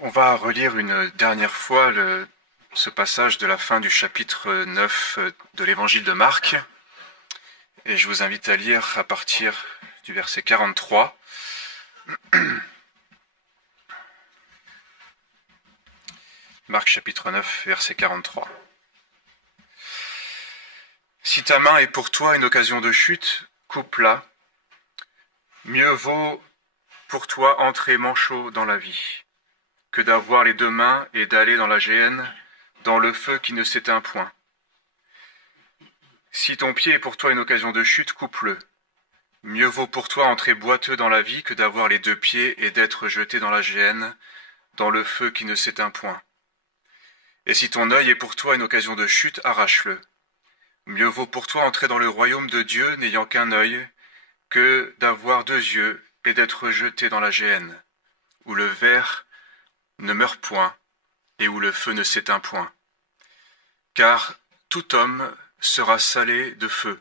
On va relire une dernière fois ce passage de la fin du chapitre 9 de l'évangile de Marc. Et je vous invite à lire à partir du verset 43. Marc chapitre 9, verset 43. Si ta main est pour toi une occasion de chute, coupe-la. Mieux vaut pour toi entrer manchot dans la vie, que d'avoir les deux mains et d'aller dans la géhenne, dans le feu qui ne s'éteint point. Si ton pied est pour toi une occasion de chute, coupe-le. Mieux vaut pour toi entrer boiteux dans la vie que d'avoir les deux pieds et d'être jeté dans la géhenne, dans le feu qui ne s'éteint point. Et si ton œil est pour toi une occasion de chute, arrache-le. Mieux vaut pour toi entrer dans le royaume de Dieu n'ayant qu'un œil, que d'avoir deux yeux et d'être jeté dans la géhenne, où le ver ne meurt point et où le feu ne s'éteint point. Car tout homme sera salé de feu.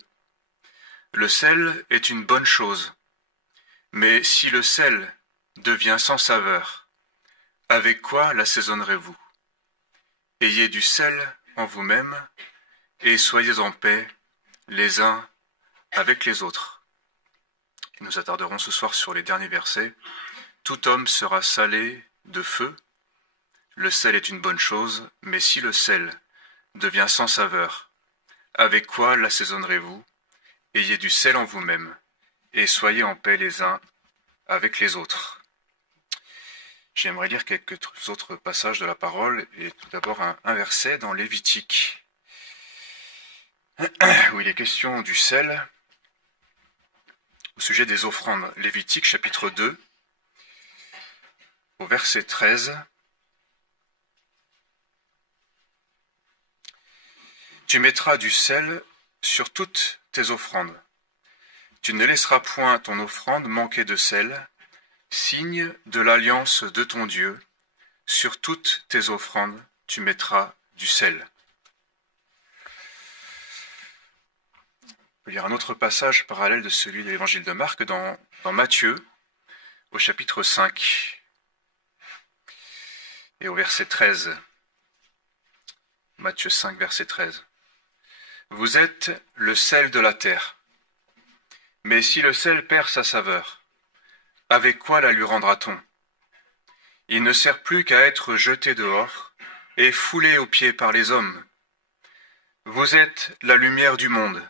Le sel est une bonne chose, mais si le sel devient sans saveur, avec quoi l'assaisonnerez-vous? Ayez du sel en vous-même, et soyez en paix les uns avec les autres. Et nous attarderons ce soir sur les derniers versets. Tout homme sera salé de feu. Le sel est une bonne chose, mais si le sel devient sans saveur, avec quoi l'assaisonnerez-vous? Ayez du sel en vous-même, et soyez en paix les uns avec les autres. J'aimerais lire quelques autres passages de la parole, et tout d'abord un verset dans Lévitique, où il est question du sel, au sujet des offrandes. Lévitique chapitre 2, au verset 13. Tu mettras du sel sur toutes tes offrandes. Tu ne laisseras point ton offrande manquer de sel, signe de l'alliance de ton Dieu. Sur toutes tes offrandes, tu mettras du sel. On peut lire un autre passage parallèle de celui de l'évangile de Marc dans Matthieu, au chapitre 5, et au verset 13. Matthieu 5, verset 13. Vous êtes le sel de la terre. Mais si le sel perd sa saveur, avec quoi la lui rendra-t-on? Il ne sert plus qu'à être jeté dehors et foulé aux pieds par les hommes. Vous êtes la lumière du monde.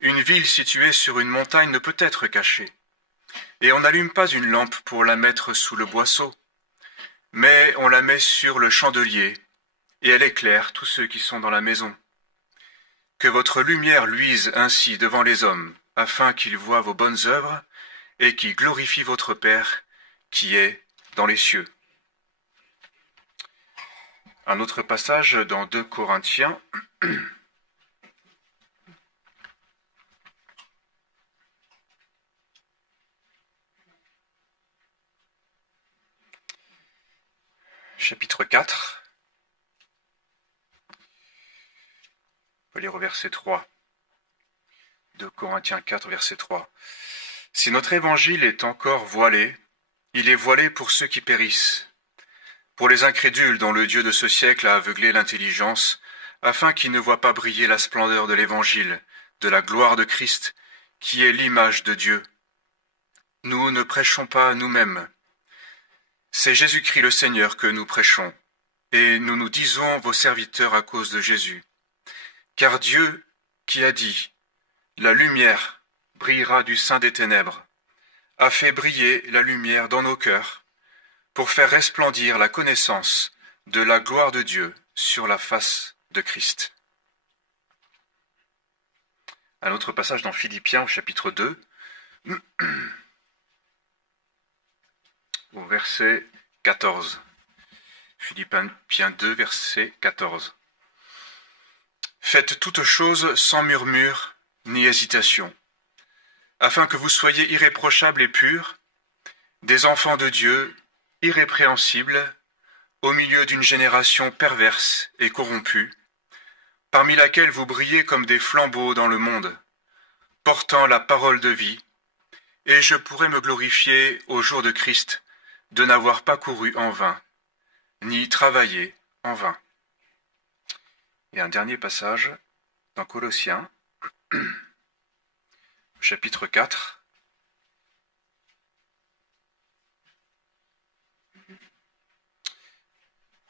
Une ville située sur une montagne ne peut être cachée. Et on n'allume pas une lampe pour la mettre sous le boisseau, mais on la met sur le chandelier, et elle éclaire tous ceux qui sont dans la maison. Que votre lumière luise ainsi devant les hommes, afin qu'ils voient vos bonnes œuvres et qu'ils glorifient votre Père qui est dans les cieux. Un autre passage dans 2 Corinthiens, chapitre 4. On peut lire au verset 3. 2 Corinthiens 4, verset 3. Si notre évangile est encore voilé, il est voilé pour ceux qui périssent, pour les incrédules dont le Dieu de ce siècle a aveuglé l'intelligence, afin qu'ils ne voient pas briller la splendeur de l'évangile, de la gloire de Christ, qui est l'image de Dieu. Nous ne prêchons pas nous-mêmes. C'est Jésus-Christ le Seigneur que nous prêchons, et nous nous disons vos serviteurs à cause de Jésus. Car Dieu, qui a dit « La lumière brillera du sein des ténèbres », a fait briller la lumière dans nos cœurs, pour faire resplendir la connaissance de la gloire de Dieu sur la face de Christ. Un autre passage dans Philippiens au chapitre 2, au verset 14. Philippiens 2, verset 14. Faites toutes choses sans murmure ni hésitation, afin que vous soyez irréprochables et purs, des enfants de Dieu, irrépréhensibles, au milieu d'une génération perverse et corrompue, parmi laquelle vous brillez comme des flambeaux dans le monde, portant la parole de vie, et je pourrais me glorifier au jour de Christ de n'avoir pas couru en vain ni travailler en vain. Et un dernier passage dans Colossiens, chapitre 4,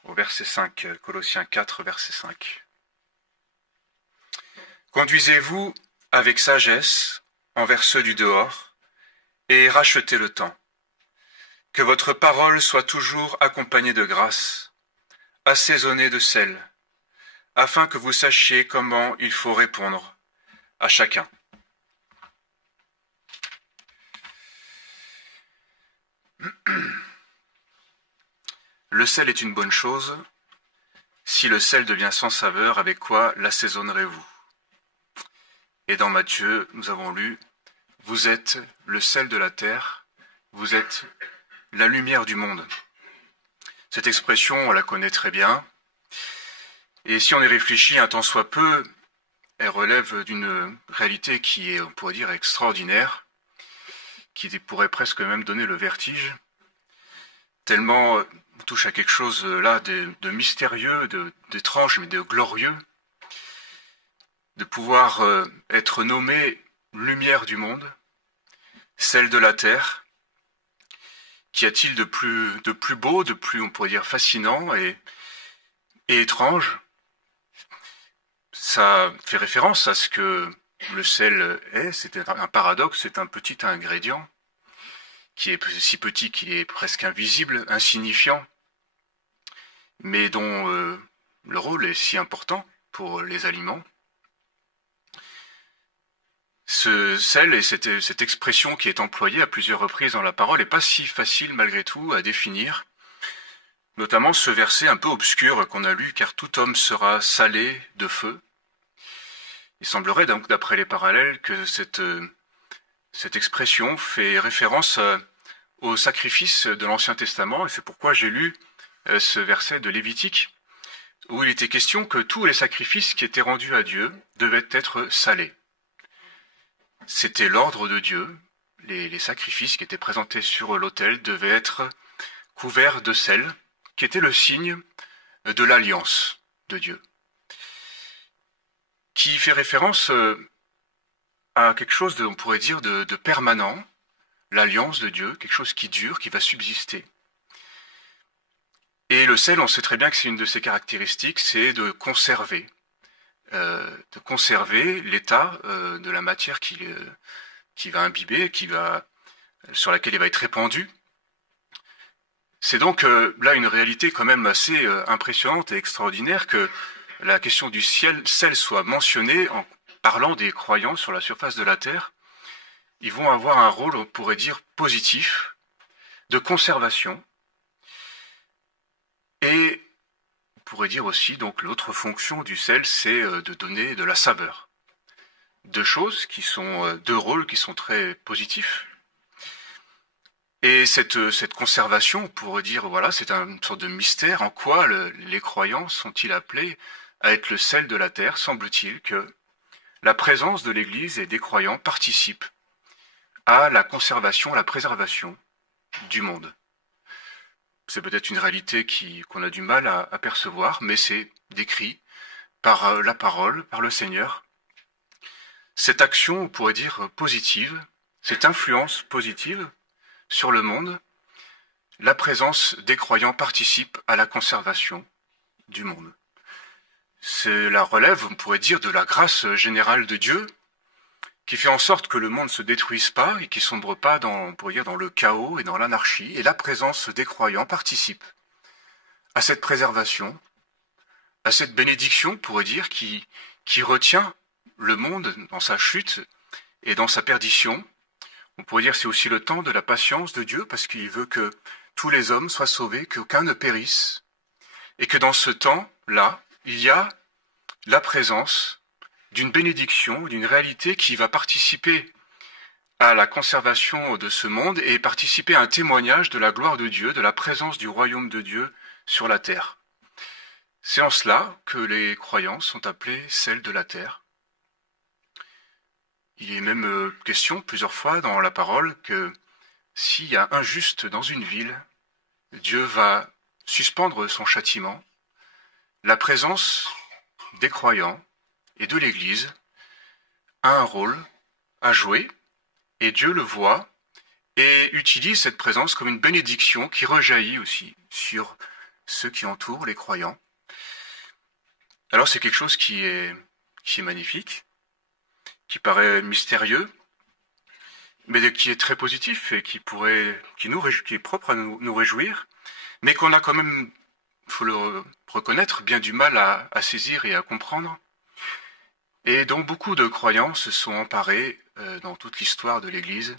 au verset 5, Colossiens 4, verset 5. Conduisez-vous avec sagesse envers ceux du dehors, et rachetez le temps. Que votre parole soit toujours accompagnée de grâce, assaisonnée de sel, afin que vous sachiez comment il faut répondre à chacun. Le sel est une bonne chose. Si le sel devient sans saveur, avec quoi l'assaisonnerez-vous? Et dans Matthieu, nous avons lu « Vous êtes le sel de la terre, vous êtes la lumière du monde ». Cette expression, on la connaît très bien. Et si on y réfléchit un tant soit peu, elle relève d'une réalité qui est, on pourrait dire, extraordinaire, qui pourrait presque même donner le vertige, tellement on touche à quelque chose là de mystérieux, d'étrange, mais de glorieux, de pouvoir être nommé lumière du monde, celle de la terre. Qu'y a-t-il de plus beau, de plus, on pourrait dire, fascinant et étrange? Ça fait référence à ce que le sel est, c'est un paradoxe, c'est un petit ingrédient qui est si petit qu'il est presque invisible, insignifiant, mais dont le rôle est si important pour les aliments. Ce sel et cette expression qui est employée à plusieurs reprises dans la parole n'est pas si facile malgré tout à définir, notamment ce verset un peu obscur qu'on a lu, car tout homme sera salé de feu. Il semblerait donc, d'après les parallèles, que cette expression fait référence au sacrifice de l'Ancien Testament, et c'est pourquoi j'ai lu ce verset de Lévitique, où il était question que tous les sacrifices qui étaient rendus à Dieu devaient être salés. C'était l'ordre de Dieu. Les sacrifices qui étaient présentés sur l'autel devaient être couverts de sel, qui était le signe de l'alliance de Dieu, qui fait référence à quelque chose on pourrait dire, de permanent, l'alliance de Dieu, quelque chose qui dure, qui va subsister. Et le sel, on sait très bien que c'est une de ses caractéristiques, c'est de conserver l'état de la matière qui va imbiber, sur laquelle il va être répandu. C'est donc là une réalité quand même assez impressionnante et extraordinaire que la question du sel soit mentionnée en parlant des croyants sur la surface de la terre. Ils vont avoir un rôle, on pourrait dire, positif, de conservation. Et on pourrait dire aussi, donc, l'autre fonction du sel, c'est de donner de la saveur. Deux rôles qui sont très positifs. Et cette conservation, on pourrait dire, voilà, c'est une sorte de mystère. En quoi les croyants sont-ils appelés à être le sel de la terre? Semble-t-il que la présence de l'Église et des croyants participe à la conservation, la préservation du monde. C'est peut-être une réalité qu'on a du mal à percevoir, mais c'est décrit par la parole, par le Seigneur. Cette action, on pourrait dire, positive, cette influence positive sur le monde, la présence des croyants participe à la conservation du monde. C'est la relève, on pourrait dire, de la grâce générale de Dieu, qui fait en sorte que le monde ne se détruise pas et qui ne sombre pas on pourrait dire, dans le chaos et dans l'anarchie, et la présence des croyants participe à cette préservation, à cette bénédiction, on pourrait dire, qui retient le monde dans sa chute et dans sa perdition. On pourrait dire que c'est aussi le temps de la patience de Dieu, parce qu'il veut que tous les hommes soient sauvés, qu'aucun ne périsse, et que dans ce temps-là, il y a la présence d'une bénédiction, d'une réalité qui va participer à la conservation de ce monde et participer à un témoignage de la gloire de Dieu, de la présence du royaume de Dieu sur la terre. C'est en cela que les croyants sont appelés sel de la terre. Il est même question plusieurs fois dans la parole que s'il y a un juste dans une ville, Dieu va suspendre son châtiment, la présence des croyants et de l'Église a un rôle à jouer, et Dieu le voit et utilise cette présence comme une bénédiction qui rejaillit aussi sur ceux qui entourent les croyants. Alors c'est quelque chose qui est magnifique, qui paraît mystérieux, mais qui est très positif et qui est propre à nous réjouir, mais qu'on a quand même, faut le reconnaître, bien du mal à saisir et à comprendre, et dont beaucoup de croyants se sont emparés dans toute l'histoire de l'Église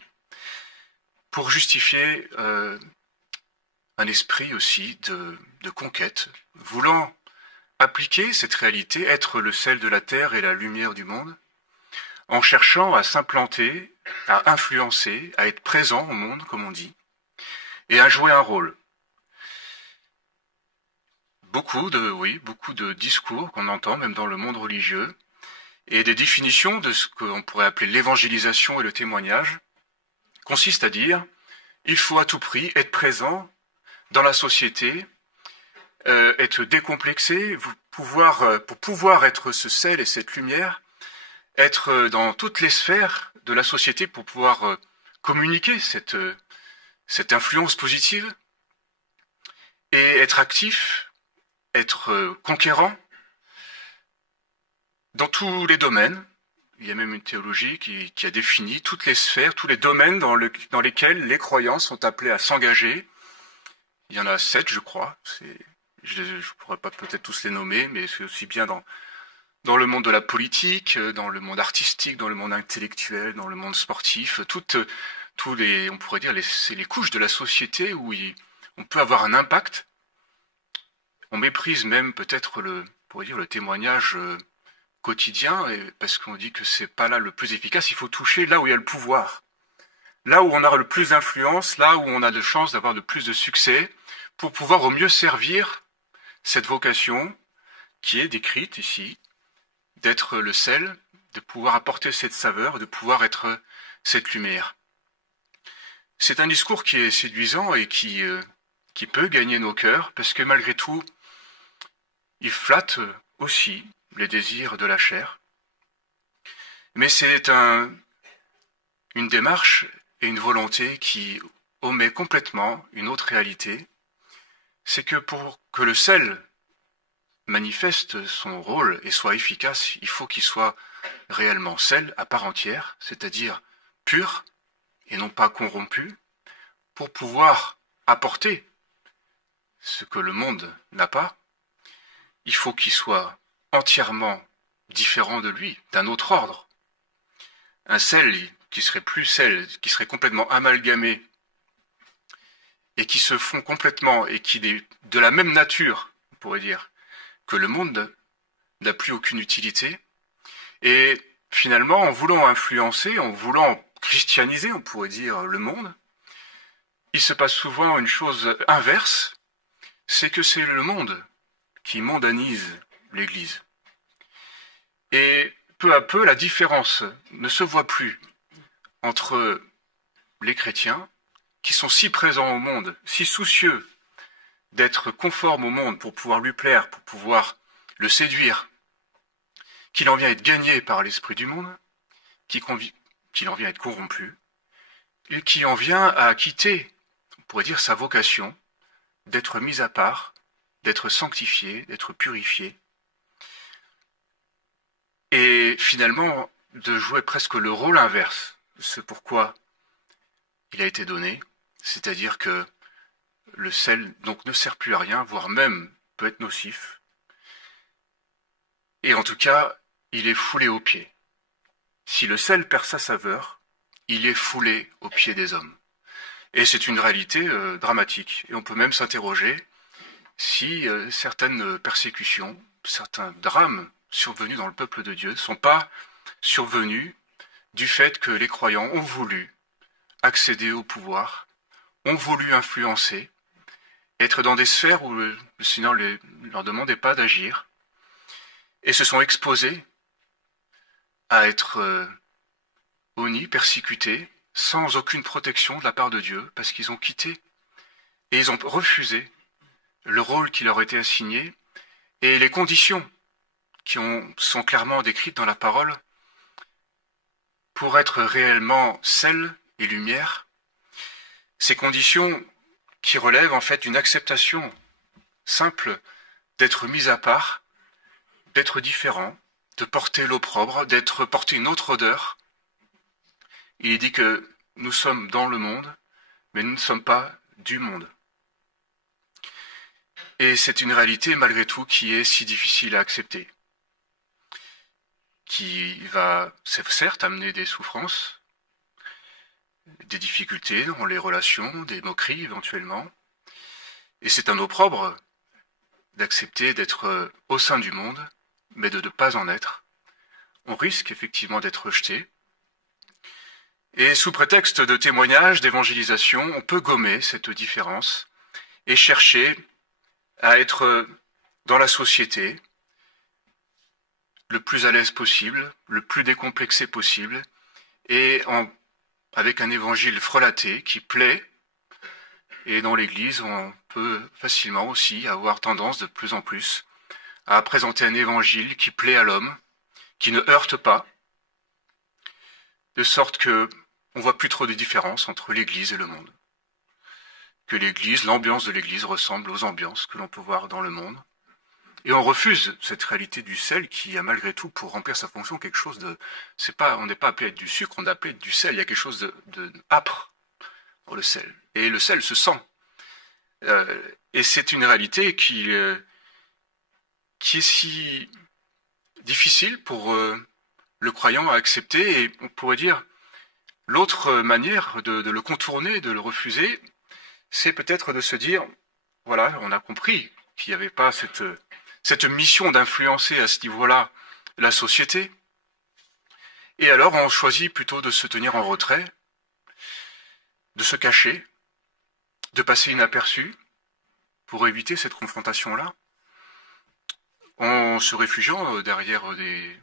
pour justifier un esprit aussi de conquête, voulant appliquer cette réalité, être le sel de la terre et la lumière du monde, en cherchant à s'implanter, à influencer, à être présent au monde, comme on dit, et à jouer un rôle. Beaucoup de discours qu'on entend, même dans le monde religieux, et des définitions de ce qu'on pourrait appeler l'évangélisation et le témoignage, consistent à dire il faut à tout prix être présent dans la société, être décomplexé, pour pouvoir être ce sel et cette lumière, être dans toutes les sphères de la société pour pouvoir communiquer cette influence positive, et être actif, être conquérant dans tous les domaines. Il y a même une théologie qui a défini toutes les sphères, tous les domaines dans lesquels les croyants sont appelés à s'engager. Il y en a 7, je crois. Je ne pourrais pas peut-être tous les nommer, mais c'est aussi bien dans le monde de la politique, dans le monde artistique, dans le monde intellectuel, dans le monde sportif, on pourrait dire, c'est les couches de la société où on peut avoir un impact. On méprise même peut-être le témoignage quotidien, parce qu'on dit que c'est pas là le plus efficace. Il faut toucher là où il y a le pouvoir, là où on a le plus d'influence, là où on a de chances d'avoir le plus de succès, pour pouvoir au mieux servir cette vocation qui est décrite ici, d'être le sel, de pouvoir apporter cette saveur, de pouvoir être cette lumière. C'est un discours qui est séduisant et qui peut gagner nos cœurs, parce que malgré tout, il flatte aussi les désirs de la chair. Mais c'est une démarche et une volonté qui omet complètement une autre réalité, c'est que pour que le sel manifeste son rôle et soit efficace, il faut qu'il soit réellement sel à part entière, c'est-à-dire pur et non pas corrompu, pour pouvoir apporter ce que le monde n'a pas. Il faut qu'il soit entièrement différent de lui, d'un autre ordre. Un sel qui serait plus sel, qui serait complètement amalgamé et qui se fond complètement et qui est de la même nature, on pourrait dire, que le monde n'a plus aucune utilité. Et finalement, en voulant influencer, en voulant christianiser, on pourrait dire, le monde, il se passe souvent une chose inverse, c'est que c'est le monde qui mondanise l'Église. Et peu à peu, la différence ne se voit plus entre les chrétiens, qui sont si présents au monde, si soucieux d'être conformes au monde pour pouvoir lui plaire, pour pouvoir le séduire, qu'il en vient être gagné par l'esprit du monde, qu'il en vient être corrompu, et qui en vient à quitter, on pourrait dire, sa vocation, d'être mis à part, d'être sanctifié, d'être purifié, et finalement de jouer presque le rôle inverse, ce pourquoi il a été donné, c'est-à-dire que le sel donc ne sert plus à rien, voire même peut être nocif, et en tout cas, il est foulé aux pieds. Si le sel perd sa saveur, il est foulé aux pieds des hommes. Et c'est une réalité dramatique, et on peut même s'interroger si certaines persécutions, certains drames survenus dans le peuple de Dieu ne sont pas survenus du fait que les croyants ont voulu accéder au pouvoir, ont voulu influencer, être dans des sphères où le Seigneur ne leur demandait pas d'agir, et se sont exposés à être honnis, persécutés, sans aucune protection de la part de Dieu, parce qu'ils ont quitté et ils ont refusé le rôle qui leur était assigné et les conditions sont clairement décrites dans la parole pour être réellement sel et lumière. Ces conditions qui relèvent en fait d'une acceptation simple d'être mis à part, d'être différent, de porter l'opprobre, d'être porter une autre odeur. Il est dit que nous sommes dans le monde, mais nous ne sommes pas du monde. Et c'est une réalité, malgré tout, qui est si difficile à accepter, qui va, certes, amener des souffrances, des difficultés dans les relations, des moqueries éventuellement. Et c'est un opprobre d'accepter d'être au sein du monde, mais de ne pas en être. On risque effectivement d'être rejeté. Et sous prétexte de témoignage, d'évangélisation, on peut gommer cette différence et chercher à être dans la société le plus à l'aise possible, le plus décomplexé possible, et avec un évangile frelaté qui plaît. Et dans l'Église, on peut facilement aussi avoir tendance de plus en plus à présenter un évangile qui plaît à l'homme, qui ne heurte pas, de sorte que on voit plus trop de différence entre l'Église et le monde. Que l'Église, l'ambiance de l'Église ressemble aux ambiances que l'on peut voir dans le monde. Et on refuse cette réalité du sel qui a malgré tout, pour remplir sa fonction, quelque chose de... on n'est pas appelé à être du sucre, on est appelé à être du sel. Il y a quelque chose de âpre dans le sel. Et le sel se sent. Et c'est une réalité qui est si difficile pour le croyant à accepter. Et on pourrait dire, l'autre manière de le contourner, de le refuser, c'est peut-être de se dire, voilà, on a compris qu'il n'y avait pas cette mission d'influencer à ce niveau-là la société. Et alors on choisit plutôt de se tenir en retrait, de se cacher, de passer inaperçu pour éviter cette confrontation-là, en se réfugiant derrière des...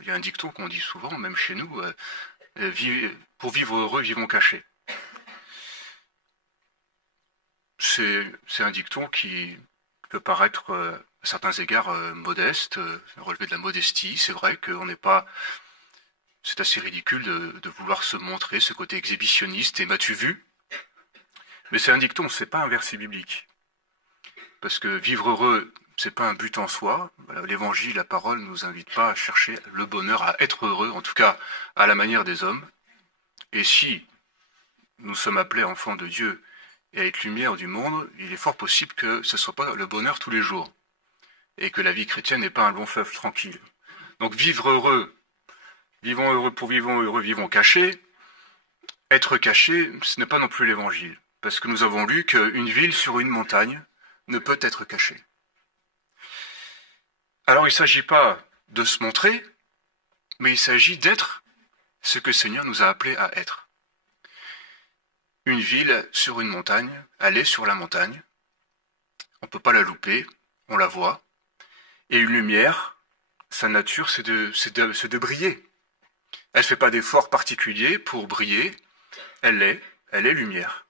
Il y a un dicton qu'on dit souvent, même chez nous, pour vivre heureux, vivons cachés. C'est un dicton qui peut paraître à certains égards modeste, relever de la modestie. C'est vrai qu'on n'est pas... C'est assez ridicule de vouloir se montrer, ce côté exhibitionniste, et m'as-tu vu? Mais c'est un dicton, c'est pas un verset biblique. Parce que vivre heureux, c'est pas un but en soi. L'évangile, la parole, ne nous invite pas à chercher le bonheur, à être heureux, en tout cas à la manière des hommes. Et si nous sommes appelés enfants de Dieu et à être lumière du monde, il est fort possible que ce ne soit pas le bonheur tous les jours. Et que la vie chrétienne n'est pas un long fleuve tranquille. Donc vivre heureux, vivons heureux pour vivons heureux, vivons cachés. Être caché, ce n'est pas non plus l'évangile. Parce que nous avons lu qu'une ville sur une montagne ne peut être cachée. Alors il ne s'agit pas de se montrer, mais il s'agit d'être ce que le Seigneur nous a appelés à être. Une ville sur une montagne, elle est sur la montagne, on ne peut pas la louper, on la voit, et une lumière, sa nature c'est de briller. Elle ne fait pas d'effort particulier pour briller, elle est lumière.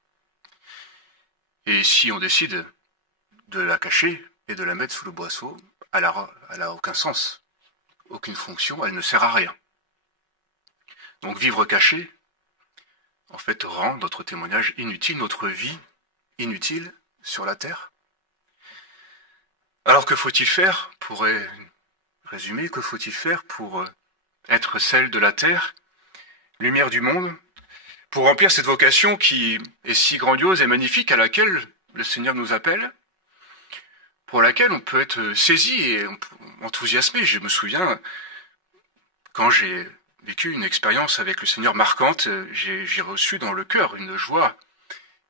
Et si on décide de la cacher et de la mettre sous le boisseau, elle a aucun sens, aucune fonction, elle ne sert à rien. Donc vivre caché, en fait, rend notre témoignage inutile, notre vie inutile sur la terre. Alors que faut-il faire, pour résumer, que faut-il faire pour être celle de la terre, lumière du monde, pour remplir cette vocation qui est si grandiose et magnifique, à laquelle le Seigneur nous appelle, pour laquelle on peut être saisi et enthousiasmé. Je me souviens, quand j'ai vécu une expérience avec le Seigneur marquante, j'ai reçu dans le cœur une joie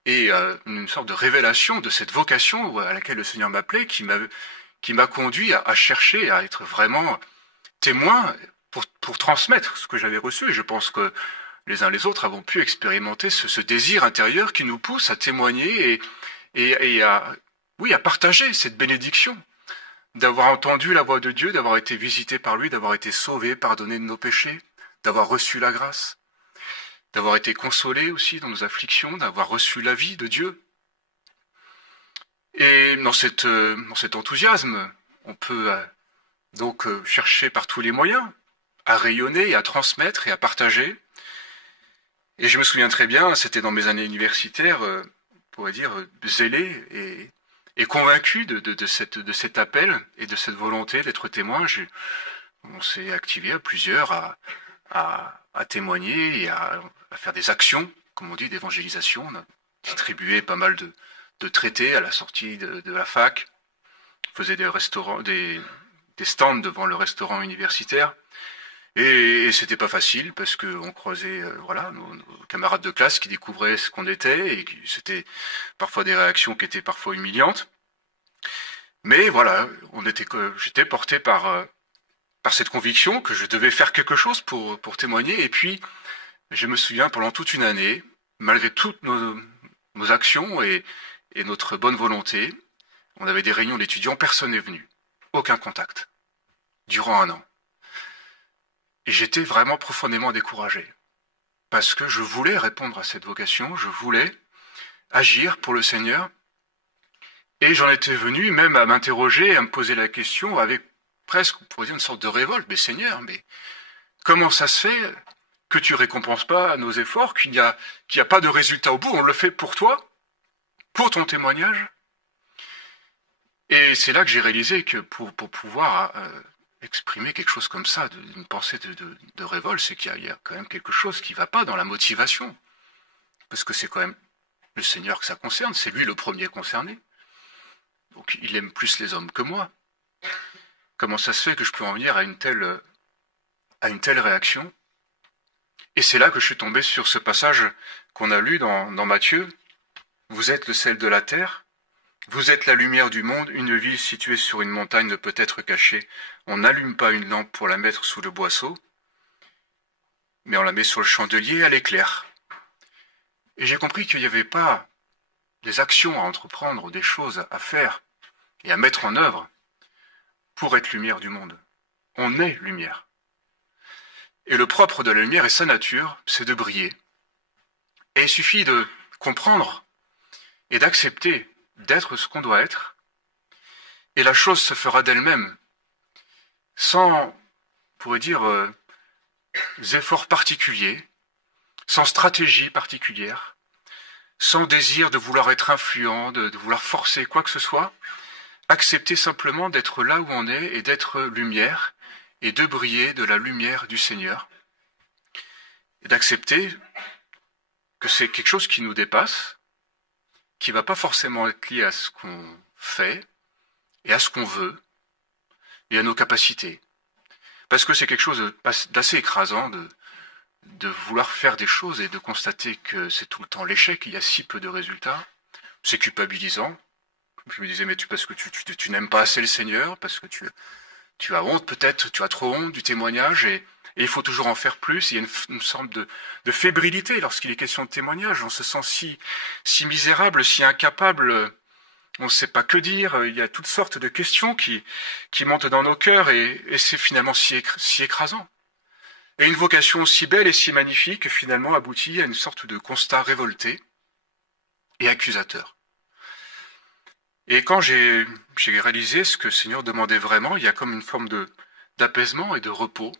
et une sorte de révélation de cette vocation à laquelle le Seigneur m'appelait, qui m'a conduit à chercher à être vraiment témoin pour transmettre ce que j'avais reçu. Et je pense que les uns les autres avons pu expérimenter ce désir intérieur qui nous pousse à témoigner et à partager cette bénédiction, d'avoir entendu la voix de Dieu, d'avoir été visité par lui, d'avoir été sauvé, pardonné de nos péchés, d'avoir reçu la grâce, d'avoir été consolé aussi dans nos afflictions, d'avoir reçu la vie de Dieu. Et dans cet enthousiasme, on peut donc chercher par tous les moyens à rayonner, à transmettre et à partager. Et je me souviens très bien, c'était dans mes années universitaires, on pourrait dire zélé et convaincu de cet appel et de cette volonté d'être témoin. On s'est activé à plusieurs à témoigner et à faire des actions, comme on dit, d'évangélisation. On a distribué pas mal de traités à la sortie de la fac. On faisait des restaurants, des stands devant le restaurant universitaire. Et c'était pas facile parce que on croisait voilà nos camarades de classe qui découvraient ce qu'on était et c'était parfois des réactions qui étaient parfois humiliantes. Mais voilà, j'étais porté par cette conviction que je devais faire quelque chose pour témoigner. Et puis, je me souviens, pendant toute une année, malgré toutes nos actions et notre bonne volonté, on avait des réunions d'étudiants, personne n'est venu. Aucun contact. Durant un an. Et j'étais vraiment profondément découragé. Parce que je voulais répondre à cette vocation, je voulais agir pour le Seigneur. Et j'en étais venu même à m'interroger, à me poser la question avec presque, on pourrait dire, une sorte de révolte. Mais Seigneur, mais comment ça se fait que tu récompenses pas nos efforts, qu'il n'y a pas de résultat au bout? On le fait pour toi, pour ton témoignage. Et c'est là que j'ai réalisé que pour pouvoir exprimer quelque chose comme ça, une pensée de révolte, c'est qu'il y a quand même quelque chose qui ne va pas dans la motivation. Parce que c'est quand même le Seigneur que ça concerne, c'est lui le premier concerné. Donc il aime plus les hommes que moi. Comment ça se fait que je peux en venir à une telle réaction? Et c'est là que je suis tombé sur ce passage qu'on a lu dans Matthieu. Vous êtes le sel de la terre, vous êtes la lumière du monde, une ville située sur une montagne ne peut être cachée. On n'allume pas une lampe pour la mettre sous le boisseau, mais on la met sur le chandelier et elle éclaire. Et j'ai compris qu'il n'y avait pas des actions à entreprendre, des choses à faire et à mettre en œuvre pour être lumière du monde. On est lumière. Et le propre de la lumière et sa nature, c'est de briller. Et il suffit de comprendre et d'accepter d'être ce qu'on doit être, et la chose se fera d'elle-même, sans, on pourrait dire, efforts particuliers, sans stratégie particulière, sans désir de vouloir être influent, de vouloir forcer quoi que ce soit, accepter simplement d'être là où on est et d'être lumière, et de briller de la lumière du Seigneur, et d'accepter que c'est quelque chose qui nous dépasse, qui ne va pas forcément être lié à ce qu'on fait, et à ce qu'on veut, et à nos capacités. Parce que c'est quelque chose d'assez écrasant de vouloir faire des choses et de constater que c'est tout le temps l'échec, il y a si peu de résultats. C'est culpabilisant. Je me disais, mais parce que tu n'aimes pas assez le Seigneur, parce que tu as honte peut-être, tu as trop honte du témoignage, et il faut toujours en faire plus. Il y a une sorte de fébrilité lorsqu'il est question de témoignage. On se sent si misérable, si incapable, on ne sait pas que dire. Il y a toutes sortes de questions qui montent dans nos cœurs, et c'est finalement si écrasant. Et une vocation si belle et si magnifique, finalement, aboutit à une sorte de constat révolté et accusateur. Et quand j'ai réalisé ce que le Seigneur demandait vraiment, il y a comme une forme d'apaisement et de repos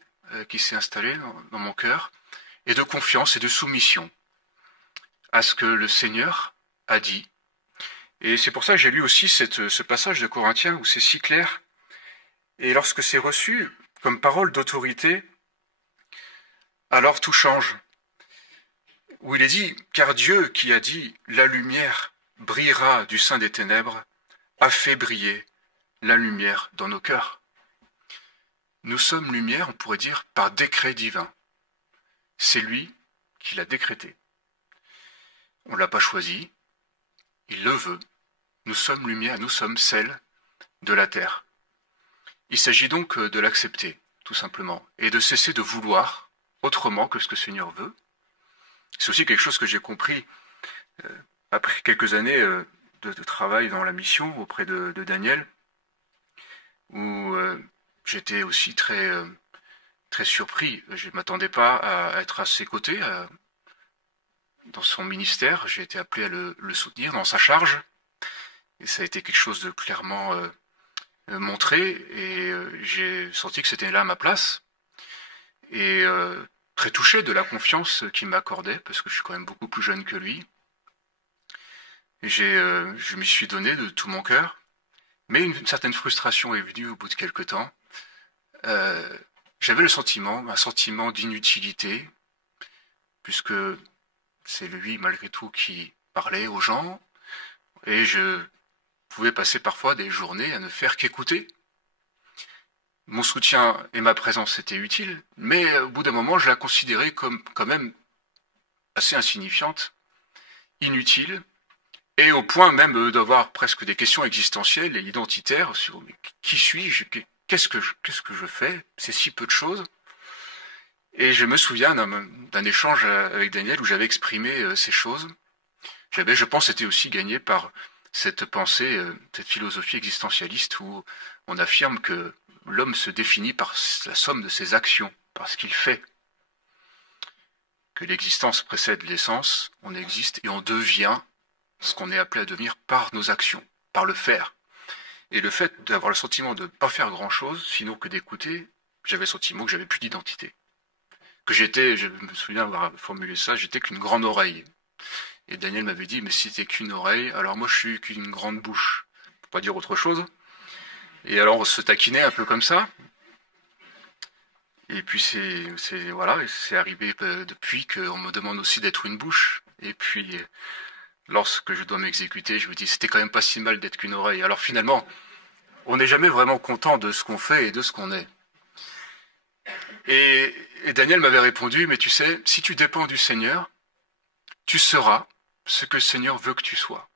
qui s'est installé dans mon cœur, et de confiance et de soumission à ce que le Seigneur a dit. Et c'est pour ça que j'ai lu aussi ce passage de Corinthiens où c'est si clair. Et lorsque c'est reçu comme parole d'autorité, alors tout change. Où il est dit, car Dieu qui a dit, la lumière brillera du sein des ténèbres, a fait briller la lumière dans nos cœurs. Nous sommes lumière, on pourrait dire, par décret divin. C'est lui qui l'a décrété. On ne l'a pas choisi, il le veut. Nous sommes lumière, nous sommes sel de la terre. Il s'agit donc de l'accepter, tout simplement, et de cesser de vouloir autrement que ce que le Seigneur veut. C'est aussi quelque chose que j'ai compris après quelques années de travail dans la mission auprès de Daniel, où j'étais aussi très surpris. Je ne m'attendais pas à être à ses côtés dans son ministère. J'ai été appelé à le soutenir dans sa charge. Et ça a été quelque chose de clairement montré, et j'ai senti que c'était là ma place. Et très touché de la confiance qu'il m'accordait, parce que je suis quand même beaucoup plus jeune que lui. Je m'y suis donné de tout mon cœur, mais une certaine frustration est venue au bout de quelque temps. J'avais un sentiment d'inutilité, puisque c'est lui malgré tout qui parlait aux gens, et je pouvais passer parfois des journées à ne faire qu'écouter. Mon soutien et ma présence étaient utiles, mais au bout d'un moment, je la considérais comme quand même assez insignifiante, inutile, et au point même d'avoir presque des questions existentielles et identitaires sur qui suis-je, qu'est-ce que je fais, c'est si peu de choses. Et je me souviens d'un échange avec Daniel où j'avais exprimé ces choses. Je pense, été aussi gagné par cette pensée, cette philosophie existentialiste où on affirme que l'homme se définit par la somme de ses actions, par ce qu'il fait. Que l'existence précède l'essence, on existe et on devient ce qu'on est appelé à devenir par nos actions, par le faire. Et le fait d'avoir le sentiment de ne pas faire grand-chose, sinon que d'écouter, j'avais le sentiment que j'avais plus d'identité. Que j'étais, je me souviens avoir formulé ça, j'étais qu'une grande oreille. Et Daniel m'avait dit, mais si t'es qu'une oreille, alors moi je suis qu'une grande bouche. Pour pas dire autre chose. Et alors on se taquinait un peu comme ça. Et puis voilà, c'est arrivé depuis qu'on me demande aussi d'être une bouche. Et puis lorsque je dois m'exécuter, je me dis c'était quand même pas si mal d'être qu'une oreille. Alors finalement, on n'est jamais vraiment content de ce qu'on fait et de ce qu'on est. Et Daniel m'avait répondu, mais tu sais, si tu dépends du Seigneur, tu seras ce que le Seigneur veut que tu sois.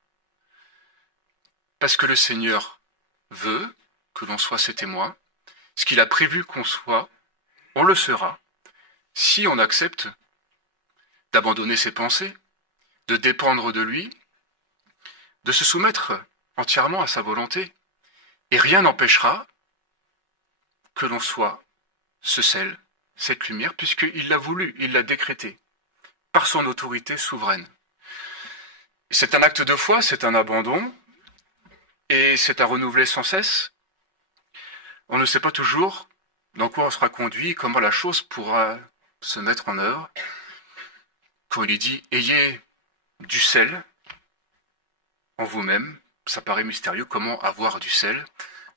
Parce que le Seigneur veut que l'on soit ses témoins. Ce qu'il a prévu qu'on soit, on le sera. Si on accepte d'abandonner ses pensées, de dépendre de lui, de se soumettre entièrement à sa volonté, et rien n'empêchera que l'on soit ce sel, cette lumière, puisqu'il l'a voulu, il l'a décrété, par son autorité souveraine. C'est un acte de foi, c'est un abandon, et c'est à renouveler sans cesse. On ne sait pas toujours dans quoi on sera conduit, comment la chose pourra se mettre en œuvre. Quand il est dit « ayez du sel en vous-même », ça paraît mystérieux, comment avoir du sel?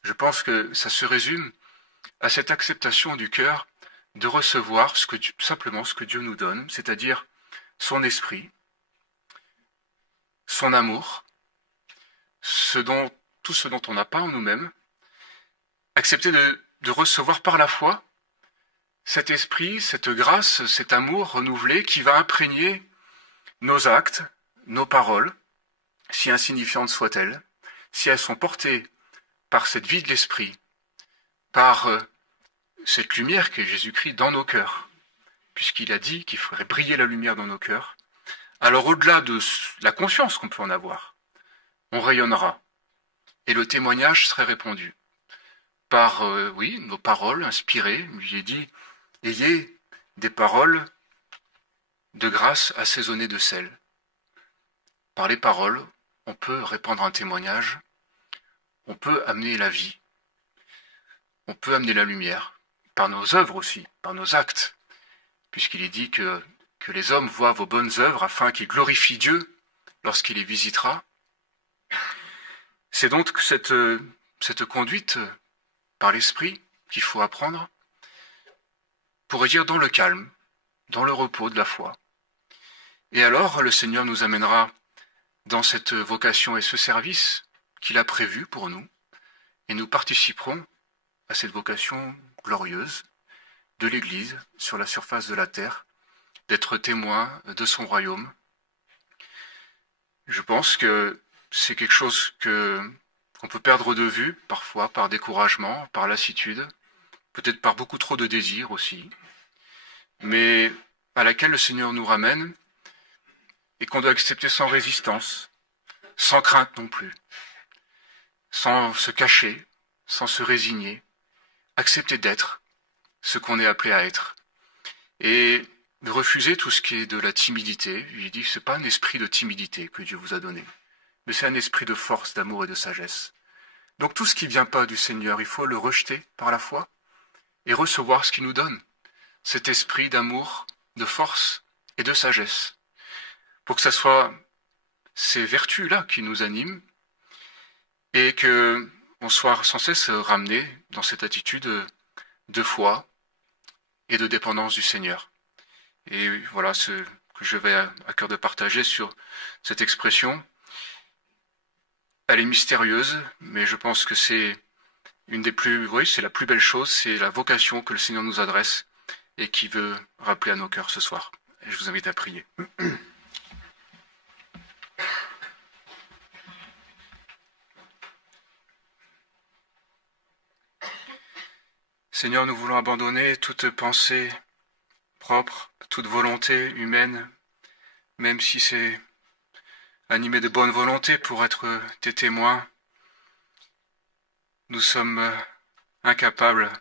Je pense que ça se résume à cette acceptation du cœur de recevoir simplement ce que Dieu nous donne, c'est-à-dire son esprit, son amour, tout ce dont on n'a pas en nous-mêmes, accepter de recevoir par la foi cet esprit, cette grâce, cet amour renouvelé qui va imprégner nos actes, nos paroles, si insignifiantes soient-elles, si elles sont portées par cette vie de l'esprit, par cette lumière qu'est Jésus-Christ dans nos cœurs, puisqu'il a dit qu'il ferait briller la lumière dans nos cœurs. Alors au-delà de la conscience qu'on peut en avoir, on rayonnera, et le témoignage serait répondu par, nos paroles inspirées. J'ai dit, ayez des paroles de grâce assaisonnées de sel. Par les paroles, on peut répandre un témoignage, on peut amener la vie, on peut amener la lumière, par nos œuvres aussi, par nos actes, puisqu'il est dit que les hommes voient vos bonnes œuvres afin qu'ils glorifient Dieu lorsqu'il les visitera. C'est donc cette conduite par l'esprit qu'il faut apprendre pour agir dans le calme, dans le repos de la foi. Et alors le Seigneur nous amènera dans cette vocation et ce service qu'il a prévu pour nous, et nous participerons à cette vocation glorieuse de l'Église sur la surface de la terre, d'être témoins de son royaume. Je pense que c'est quelque chose qu'on peut perdre de vue, parfois par découragement, par lassitude, peut-être par beaucoup trop de désirs aussi, mais à laquelle le Seigneur nous ramène et qu'on doit accepter sans résistance, sans crainte non plus, sans se cacher, sans se résigner, accepter d'être ce qu'on est appelé à être, et de refuser tout ce qui est de la timidité. Il dit que ce n'est pas un esprit de timidité que Dieu vous a donné, mais c'est un esprit de force, d'amour et de sagesse. Donc tout ce qui ne vient pas du Seigneur, il faut le rejeter par la foi et recevoir ce qu'il nous donne, cet esprit d'amour, de force et de sagesse, pour que ce soit ces vertus-là qui nous animent et que on soit sans cesse ramené dans cette attitude de foi et de dépendance du Seigneur. Et voilà ce que je vais à cœur de partager sur cette expression. Elle est mystérieuse, mais je pense que c'est c'est la plus belle chose, c'est la vocation que le Seigneur nous adresse et qui veut rappeler à nos cœurs ce soir. Et je vous invite à prier. Seigneur, nous voulons abandonner toute pensée propre, toute volonté humaine, même si c'est animé de bonne volonté pour être tes témoins. Nous sommes incapables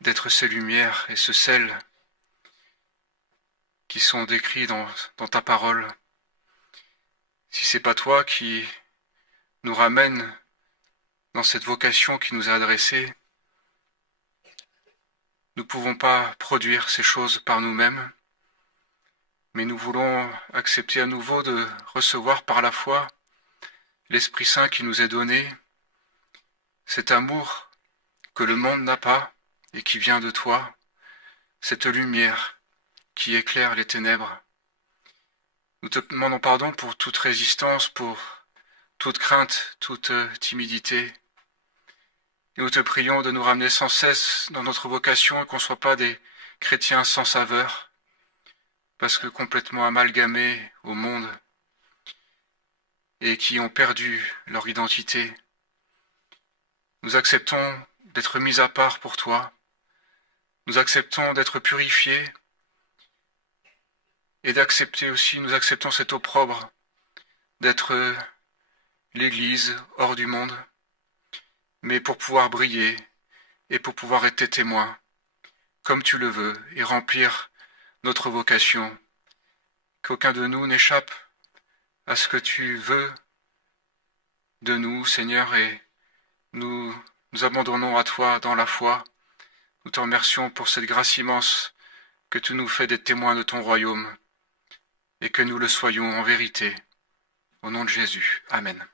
d'être ces lumières et ce sel qui sont décrits dans ta parole. Si c'est pas toi qui nous ramène dans cette vocation qui nous est adressée, nous ne pouvons pas produire ces choses par nous-mêmes, mais nous voulons accepter à nouveau de recevoir par la foi l'Esprit Saint qui nous est donné, cet amour que le monde n'a pas et qui vient de toi, cette lumière qui éclaire les ténèbres. Nous te demandons pardon pour toute résistance, pour toute crainte, toute timidité. Et nous te prions de nous ramener sans cesse dans notre vocation et qu'on ne soit pas des chrétiens sans saveur, parce que complètement amalgamés au monde et qui ont perdu leur identité. Nous acceptons d'être mis à part pour toi. Nous acceptons d'être purifiés et d'accepter aussi, nous acceptons cet opprobre d'être l'Église hors du monde, mais pour pouvoir briller et pour pouvoir être tes témoins, comme tu le veux, et remplir notre vocation, qu'aucun de nous n'échappe à ce que tu veux de nous, Seigneur, et nous abandonnons à toi dans la foi. Nous te remercions pour cette grâce immense que tu nous fais des témoins de ton royaume, et que nous le soyons en vérité. Au nom de Jésus. Amen.